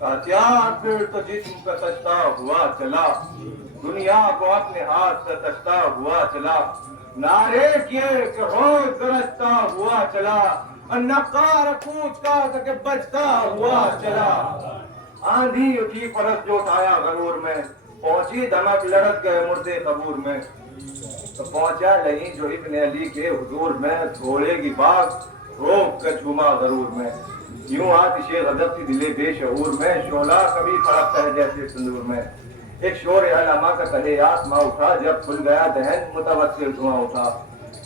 ہتھیار پھر تو جسم کا سجتا ہوا چلا، دنیا کو اپنے ہاتھ سے سجتا ہوا چلا، نعرے کیے کہ ہوش گرجتا ہوا چلا، اور نقار کوچ کا کہ بجتا ہوا چلا۔ آندھی اٹھی فرس جو اٹھایا غرور میں، پہنچی دھمک لڑک گئے مردے قبور میں، تو پہنچا نہیں جو ابن علی کے حضور میں، گھوڑے کی باغ روک کر جھوما ضرور میں، یوں آتش غضب کی دلے بے شعور میں، شعلہ کبھی پڑکتا ہے جیسے تندور میں، ایک شور علامہ کا تلے آسماں اٹھا، جب کھل گیا دہن متوسل دھواں اٹھا،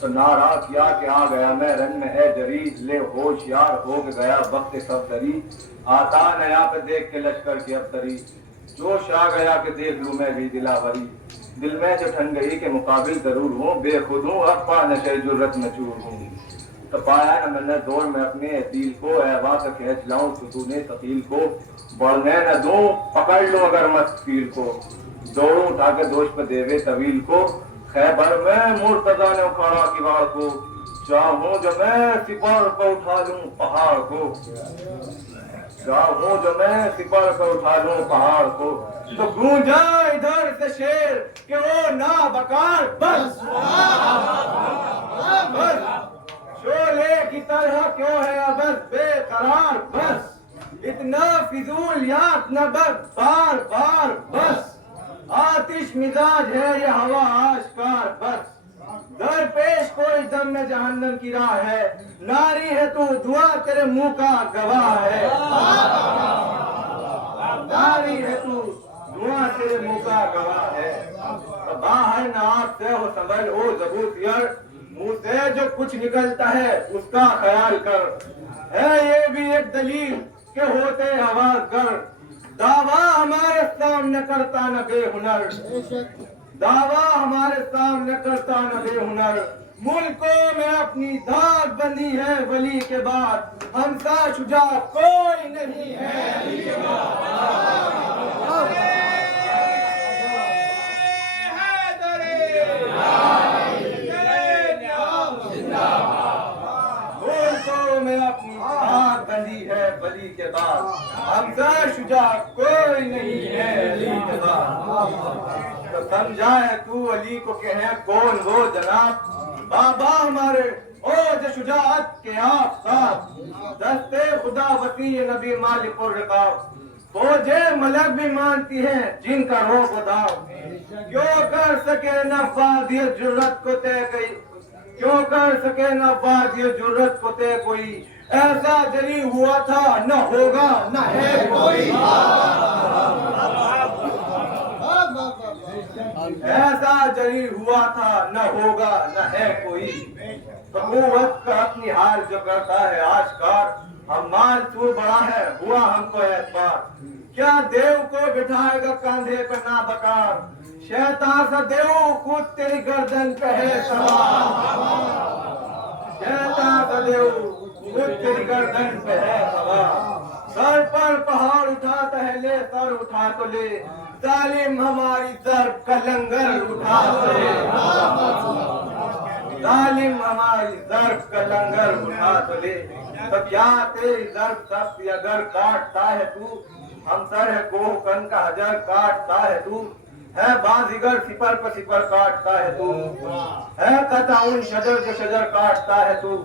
تو نعرہ کیا کہ آ گیا میں رن میں ہے جری، لے ہوشیار ہو کے گیا وقت سب دری، آتا نیا پہ دیکھ کے لشکر کی ابتری، جوش آ گیا کہ دیکھ لوں میں بھی دلاوری، دل میں جو ٹھن گئی کے مقابل ضرور ہوں، بے خود ہوں اب پا نشے جرت میں چور ہوں، تو پایا نہ میں نے دور میں اپنے دل کو، اے واہ سے کھینچ لاؤں ستون ثقیل کو، بڑھنے نہ دوں پکڑ لوں اگر مستقیل کو، دوڑوں اٹھا کے دوش پہ دیوے طویل کو، خیبر میں مرتضیٰ نے اکھاڑا کباڑ کو، چاہوں جو میں سپر پہ اٹھا لوں پہاڑ کو، چاہوں جو میں سپر پہ اٹھا لوں پہاڑ کو، تو گونجا ادھر سے شیر کہ وہ نا بکار بس بس، شعلے کی طرح کیوں ہے ابد بے قرار بس، اتنا فضول یاد نہ بس بار بار بس، آتش مزاج ہے یہ ہوا آشکار بس، در پیش کوئی دم میں جہنم کی راہ ہے، ناری ہے تو دعا تیرے منہ کا گواہ ہے، ناری ہے تو دعا تیرے منہ کا گواہ ہے، باہر نہ آگ سے ہو سنبھل او زبوتیر، منہ سے جو کچھ نکلتا ہے اس کا خیال کر، ہے یہ بھی ایک دلیل کہ ہوتے آواز گر، دعویٰ ہمارے سامنے کرتا نہ بے ہنر، دعویٰ ہمارے سامنے کرتا نہ بے ہنر، ملکوں میں اپنی داغ بندی ہے ولی کے بعد، ہم سا شجاع کوئی نہیں ہے علی کے بعد۔ ملکوں میں اپنی داغ بندی ہے ولی کے بعد، ہم سا شجاع کوئی نہیں ہے علی کے بعد، تو سمجھائے تو علی کو کہ ہے کون وہ جناب، بابا ہمارے اوج شجاعت کے آفتاب، دستے خدا وسیع نبی مالک الرقاب، فوجے ملک بھی مانتی ہیں جن کا روح و داؤ، کیوں کر سکے نہ فاضیت جرت کو طے گئی، کیوں کر سکے نہ فاضیت جرت کو طے کوئی، ایسا جری ہوا تھا نہ ہوگا نہ ہے کوئی، ایسا جری ہوا تھا نہ ہوگا نہ ہے کوئی، قوت کا اپنی حال جو کرتا ہے آشکار، ہم منصور بڑا ہے ہوا ہم کو اعتبار، کیا دیو کو بٹھائے گا کاندھے پہ نہ بکار، شیطان سا دیو کود تیری گردن پہ ہے سوار، شیطان سا دیو کود تیری گردن پہ ہے سوار، سر پر پہاڑ اٹھاتا ہے لے سر اٹھا تو لے، ظالم ہماری ضرب کا لنگر اٹھا تو لے، ظالم ہماری ضرب کا لنگر اٹھا تو لے، تو کیا تیری ضرب سخت اگر کاٹتا ہے تو، ہم سر ہے کوہ کن کا حجر کاٹتا ہے تو، ہے بازیگر سپر پر سپر کاٹتا ہے تو، ہے قطعون شجر جو شجر کاٹتا ہے تو،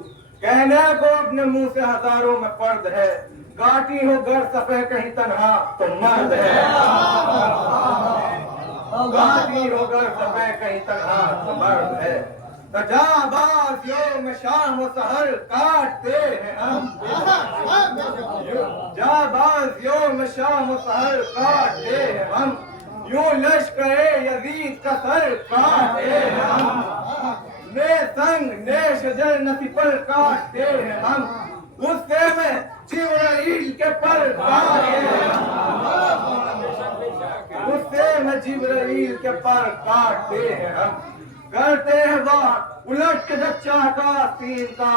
کہنے کو اپنے منہ سے ہزاروں میں پرد ہے، کاٹی ہو گر صفے کہیں تنہا تو مرد ہے، کاٹی ہو گر صفے کہیں تنہا تو مرد ہے، جا باز یوم شام و سحر کاٹتے ہیں ہم، جا باز یوم شام و سحر کاٹتے ہیں ہم، یوں لشکر یزید کا سر کاٹتے ہیں ہم، نے سنگ نے شجر نصیفر کاٹتے ہیں ہم، غصے میں جبرائیل کے پر کاٹتے ہیں ہم، غصے میں جبرائیل کے پر کاٹتے ہیں ہم، کرتے ہیں وار الٹ کے جب چاہتا تین کا،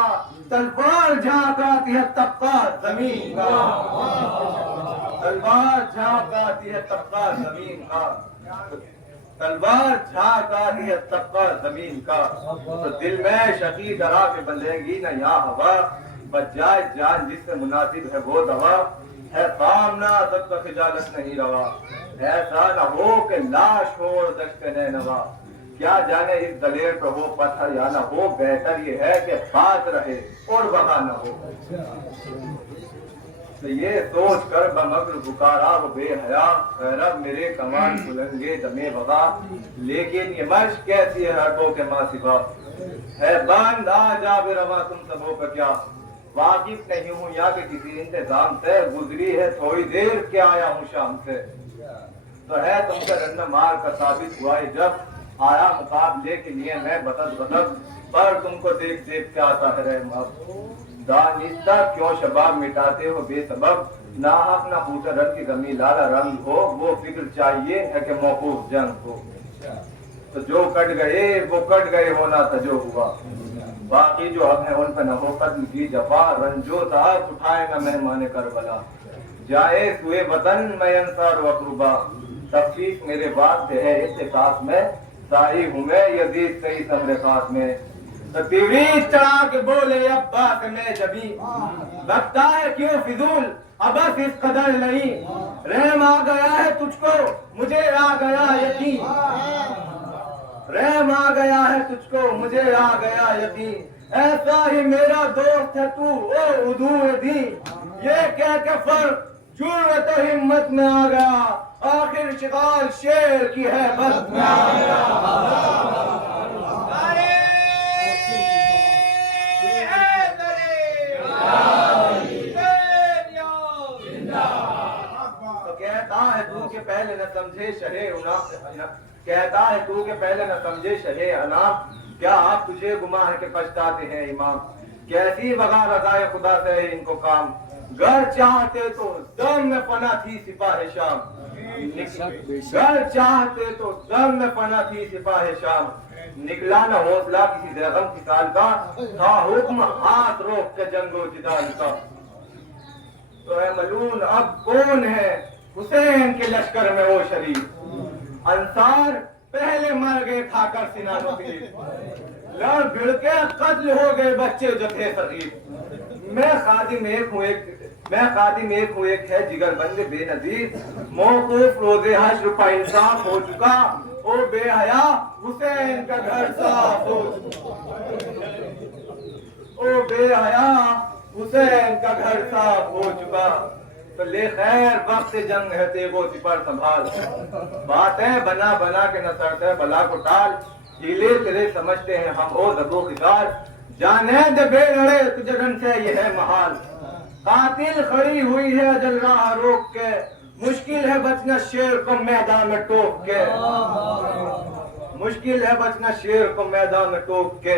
تلوار جھانکاتی ہے طبقہ زمین کا، تلوار جھانکاتی ہے طبقہ زمین کا، تلوار جھانکاتی ہے طبقہ زمین کا، تو دل میں شقی درا کے بندھے گی نہ یا ہوا، بچ جائے جان جس سے مناسب ہے وہ دوا، ہے سامنا سب کا خجالت نہیں روا، ایسا نہ ہو کہ لاش ہو اور دشت نینوا، کیا جانے اس دلیر پہ ہو پتھر یا نہ ہو، بہتر یہ ہے کہ بات رہے اور بغا نہ ہو۔ تو یہ سوچ کر بمگر پکارا وہ بے حیا، رب میرے کمان بلنگے دمے بغا، لیکن یہ مشق کیسی ہے حربوں کے ماں سوا، ہے بند آ جا بے روا تم سبوں کا کیا، واقف نہیں ہوں یا کہ کسی انتظام سے، گزری ہے تھوڑی دیر کہ آیا ہوں شام سے، تو ہے تم سے رن مار کا ثابت ہوا ہے جب آیا مقابلے کے لیے میں بطد بطد، پر تم کو دیکھ دیکھ کے آتا ہے رحم اب، دانستہ کیوں شباب مٹاتے ہو بے سبب، ناحق نہ پوچھا رنگ کی زمین لالا رنگ ہو، وہ فکر چاہیے ہے کہ موقوف جنگ ہو، تو جو کٹ گئے وہ کٹ گئے، ہونا تھا جو ہوا، باقی جو حق ہے ان پہ نہ ہو قتل کی جفا، رنجو صاحب اٹھائے گا مہمان کربلا، جائے سوئے وطن میں انصار و اقربا، تفصیل میرے بات سے ہے اتفاق میں، سائی ہوں میں یزید کئی سمر خاص میں، تیری چڑھا کے بولے عباس میں جبھی، بکتا ہے کیوں فضول ابس اس قدر نہیں، رحم آ گیا ہے تجھ کو مجھے آ گیا یقین، رحم آ گیا ہے تجھ کو مجھے آ گیا یقین، ایسا ہی میرا دوست ہے تو او عدو دین، یہ کہہ کے فرق جرأت و ہمت میں آ گیا، آخر شغال شیر کی ہے بس میں آ گیا۔ کہتا ہے تو کہ پہلے نہ سمجھے شرح انام، کہتا ہے تو کہ پہلے نہ سمجھے شرح انام، کیا آپ تجھے گماں ہے کہ پچھتاتے ہیں امام، کیسی وغا رضائے خدا سے ان کو کام، گر چاہتے تو دم میں پناہ تھی سپاہ شام، گر چاہتے تو دم میں پناہ تھی سپاہ شام، نکلا نہ حوصلہ کسی زیغم کی سال کا، تھا حکم ہاتھ روک کے جنگ و جدال کا، تو اے ملون اب کون ہے حسین کے لشکر میں وہ شریف، انصار پہلے مر گئے کھا کر سنان و پیٹ، لڑ بھڑ کے قتل ہو گئے بچے جو تھے صغیر، میں خادم ایک ہوں ایک ہے جگر بند بے نظیر، موقوف روز حشر پا انصاف ہو چکا، او بے حیا حسین کا گھر صاف ہو چکا، او بے حیا حسین کا گھر صاف ہو چکا، تو لے خیر وقت جنگ ہے تیغو سپر سنبھال، باتیں بنا بنا کے نہ سرتے بلا کو ٹال، ہیلے تیرے سمجھتے ہیں ہم او زدو خزار، جانے دے بے لڑے تجھے رن سے یہ ہے محال، قاتل کھڑی ہوئی ہے اجل راہ روک کے، مشکل ہے بچنا شیر کو میدان میں ٹوک کے، مشکل ہے بچنا شیر کو میدان میں ٹوک کے،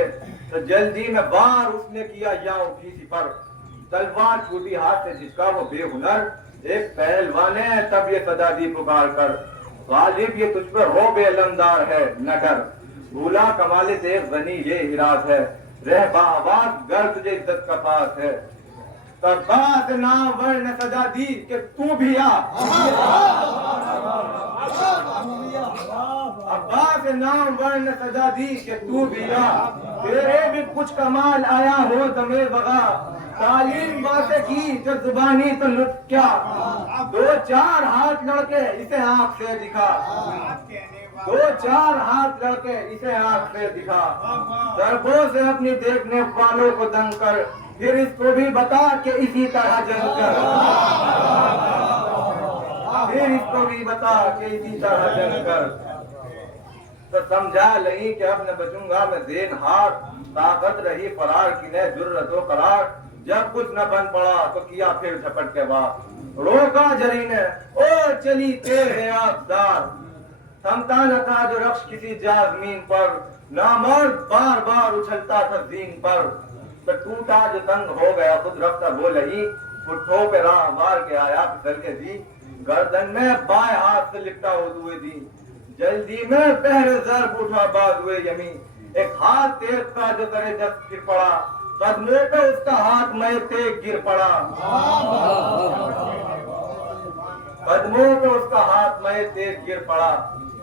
تو جلدی میں بار اس نے کیا یاؤ کسی پر، تلوار چھوٹی ہاتھ سے جس کا وہ بے ہنر، ایک پہلوان ہے تب یہ صدا دی پکار کر، غالب یہ تجھ پر رو بے علمدار ہے نہ ڈر، بھولا کمال تیغ غنی یہ ہراس ہے، رہ با آواز گر تجھے عزت کا پاس ہے، تب بات نامور نے سزا دی کہ تو بھی آ، عباس نامور نے سزا دی کہ تو بھی آ، تیرے بھی کچھ کمال آیا ہو دمے بغا، تعلیم باتیں کی جو زبانی تو لطف کیا، دو چار ہاتھ لڑکے اسے آنکھ سے دکھا، دو چار ہاتھ لڑکے اسے آنکھ سے دکھا، ضربوں سے اپنی دیکھنے والوں کو دنگ کر، پھر اس کو بھی بتا کہ اسی طرح جنگ کر، پھر اس کو بھی بتا کہ اسی طرح جنگ کر، تو سمجھا نہیں کہ اب نہ بچوں گا میں زین ہار، طاقت رہی فرار کی نے جرت و قرار، جب کچھ نہ بن پڑا تو کیا پھر جھپٹ کے بعد، روکا جری نے او چلی تیرے آبدار، تھمتا نہ تھا جو رخش کسی جا زمین پر، نامرد بار بار اچھلتا تھا زین پر، تو ٹوٹا جو تنگ ہو گیا خود رفتہ وہ لہی، پٹھوں پہ راہ مار کے آیا پھسل کے دی، گردن میں بائیں ہاتھ سے لپٹا وضوء دی، جلدی میں پہلے ضرب اٹھا بازوئے یمین، ایک ہاتھ تیغ کا جو کرے جب پھر پڑا، قدموں پہ اس کا ہاتھ میں تیغ گر پڑا، قدموں پہ اس کا ہاتھ میں تیغ گر پڑا،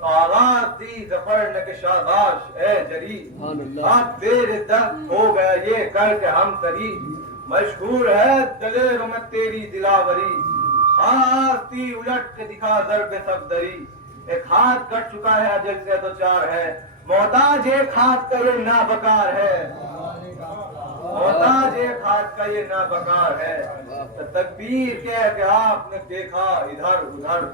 آغاز دی ظفر نے کہ شاباش اے جری، اب دیر دست ہو گیا یہ کر کے ہم سری، مشہور ہے دلیروں میں تیری دلاوری، آستی الٹ کے دکھا ضرب صفدری، ایک ہاتھ کٹ چکا ہے اجل سے تو چار ہے، محتاج ایک ہاتھ کا یہ نابکار ہے، محتاج ایک ہاتھ کا یہ نابکار ہے۔ تکبیر کہہ کہ آپ نے دیکھا ادھر ادھر،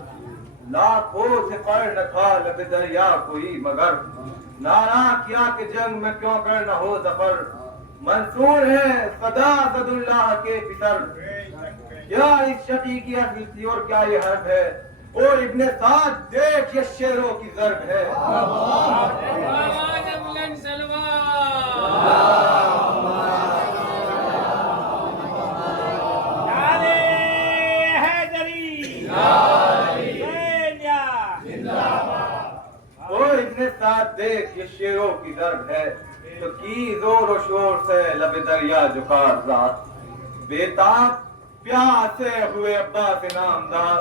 لاکھوں سے پر نہ تھا لب دریا کوئی مگر، نعرہ کیا کہ جنگ میں کیوں کر نہ ہو ظفر، منصور ہے صدا اسد اللہ کے پسر، کیا اس شقی کی اصل تھی اور کیا یہ حرف ہے، اور ابن سعد دیکھ یہ شیروں کی ضرب ہے۔ اور ابن سعد دیکھ یہ شیروں کی ضرب ہے، تو کی زور و شور سے لب دریا جھکار رات، بےتاب پیاسے ہوئے عباس نامدار،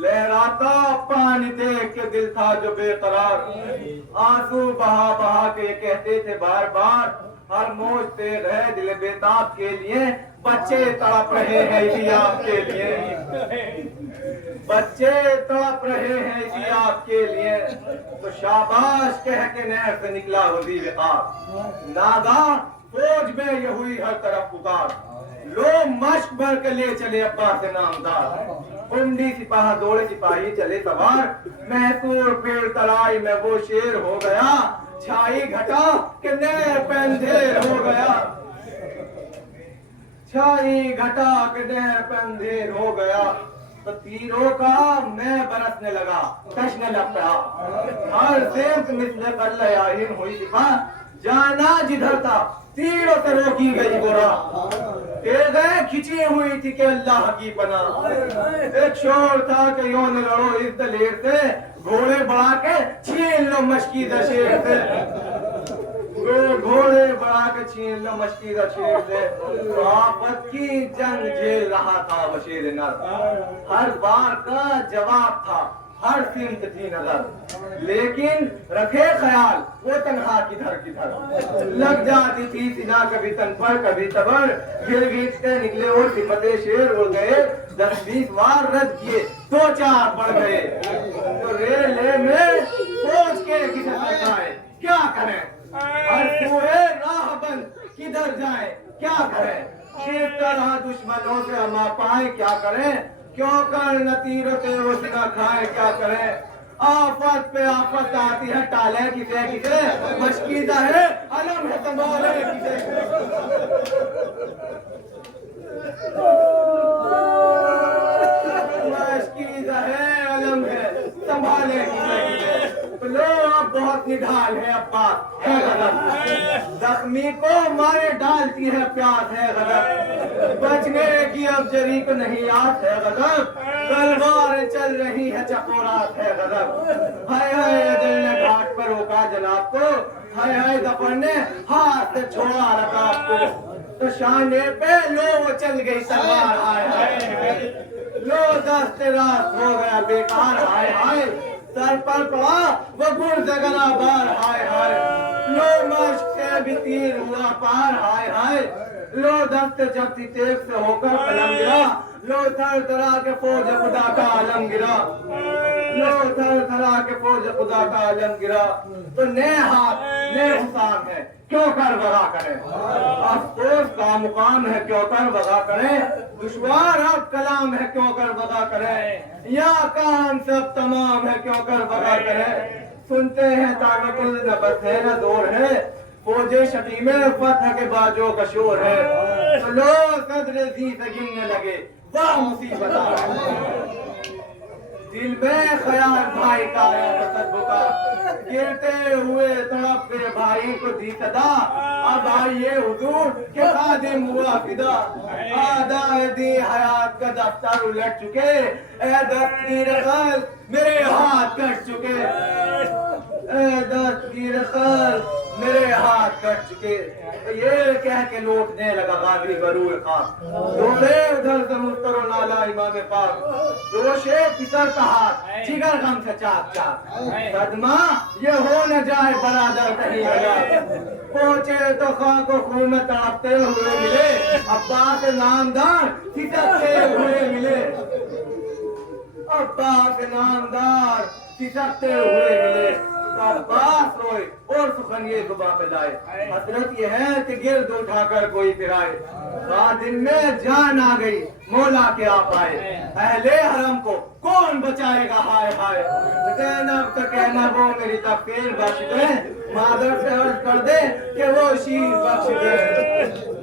لہراتا پانی دیکھ کے دل تھا جو بے قرار، آنسو بہا بہا کے یہ کہتے تھے بار بار، ہر موج تیغ ہے دل بےتاب کے لیے، بچے تڑپ رہے ہیں اسی آپ کے لیے، بچے تڑپ رہے ہیں اسی آپ کے لیے، تو شاباش کہہ کے نہر سے نکلا وزیر وقار، ناگاہ فوج میں یہ ہوئی ہر طرف پکار، لو مشق بھر کے لے چلے عباس نامدار، کنڈی سپاہ دوڑے سپاہی چلے سوار، محصور پیڑ تلائی میں وہ شیر ہو گیا، چھائی گھٹا کہ نہر پہ اندھیر ہو گیا، چھائی گھٹا کہ نہر پہ اندھیر ہو گیا، تو تیروں کا میں برسنے لگا کشنے لگ پڑا، ہر سمت مثل قلعہ آہن ہوئی سپاہ، جانا جدھر تھا تیروں سے روکی گئی گورا، تیغیں کھچی ہوئی تھی کہ اللہ کی پناہ، ایک شور تھا کہ یوں نہ لڑو اس دلیر سے، گھوڑے بڑھا کے چھین لو مشکیزہ شیر سے، گھوڑے بڑھا کے چھین لو مشکیزہ شیر سے، تو آفت کی جنگ جھیل رہا تھا بشیر نر، ہر بار کا جواب تھا ہر سمت تھی نظر، لیکن رکھے خیال وہ تنہا کدھر کدھر، لگ جاتی تھی سنا کبھی تن پر کبھی تبر، گر گھیچتے نکلے اور صفت شیر اڑ گئے، 10-20 وار رد کیے 2-4 پڑ گئے، تو ریلے میں پہنچ کے کدھر دکھائے کیا کریں، ہر سوئے راہ بند کدھر جائیں کیا کریں، کس طرح دشمنوں سے ہما پائیں کیا کریں، کیوں کر نتیرتے اس نہ کھائے کیا کریں، آفت پہ آفت آتی ہے ٹالے کسے کسے، مشکیزہ ہے علم ہے سنبھالے کسے مشکیزہ ہے علم ہے سنبھالے کسے کسے، لو اب بہت نڈھال ہے عباس ہے غضب، زخمی کو مارے ڈالتی ہے پیاس ہے غضب، بچنے کی اب جری کو نہیں آس ہے غضب، تلوار چل رہی ہے چکورات ہے غضب، ہائے ہائے اجل نے گھاٹ پر روکا جناب کو، ہائے ہائے ظفر نے ہاتھ سے چھوڑا رکاب کو، تو شانے پہ لو چل گئی تلوار ہائے ہائے، لو دست راست ہو گیا بیکار ہائے ہائے، سر پر پڑا وہ گڑ زگنا بار ہائے ہائے، لو مشق سے بھی تیر ہوا پار ہائے ہائے، لو دست جب تھی تیغ سے ہو کر قلم گرا، لو تھر تھرا کے فوج خدا کا عالم گرا، لو تھر تھرا کے فوج خدا کا عالم گرا، تو نئے ہاتھ نئے حسام ہے کیوں کر وغا کریں، افسوس کا مقام ہے کیوں کر وغا کریں، دشوار اب کلام ہے کیوں کر وغا کریں، یا کام سب تمام ہے کیوں کر وغا کریں، سنتے ہیں طاقت النفس ہے نہ دور ہے، فوج شقی میں فتح کے باجوں کا شور ہے، تو لو صدر زی سے گننے لگے واہ مصیبت آ رہے، دل میں خیال بھائی کا آیا تصب کا، گرتے ہوئے تڑپتے بھائی کو دی صدا، اب آئیے حضور کہ خادم ہوا فدا، آدھا دی حیات کا دفتر الٹ چکے، اے دستگیر خلق میرے ہاتھ کٹ چکے، اے دستگیر خلق میرے ہاتھ کٹ چکے، یہ کہہ کے لوٹنے لگا غازی غرور خاک، دوڑے ادھر سے مستر و نالا امام پاک، دوشے پتر کا ہاتھ جگر غم سے چاک چاک، صدمہ یہ ہو نہ جائے برادر کہیں ہلاک، پہنچے تو خاک و خون میں تڑپتے ہوئے ملے، عباس نامدار سسکتے ہوئے ملے، عباس نامدار سسکتے ہوئے ملے عباس روئے اور سخن یہ زباں پہ لائے حسرت یہ ہے کہ گرد اٹھا کر کوئی پھرائے دن میں جان آ گئی مولا کے آپ آئے اہل حرم کو کون بچائے گا ہائے ہائے زینب کا کہنا وہ میری تقدیر بخش دے مادر سے عرض کر دے کہ وہ شیر بخش دے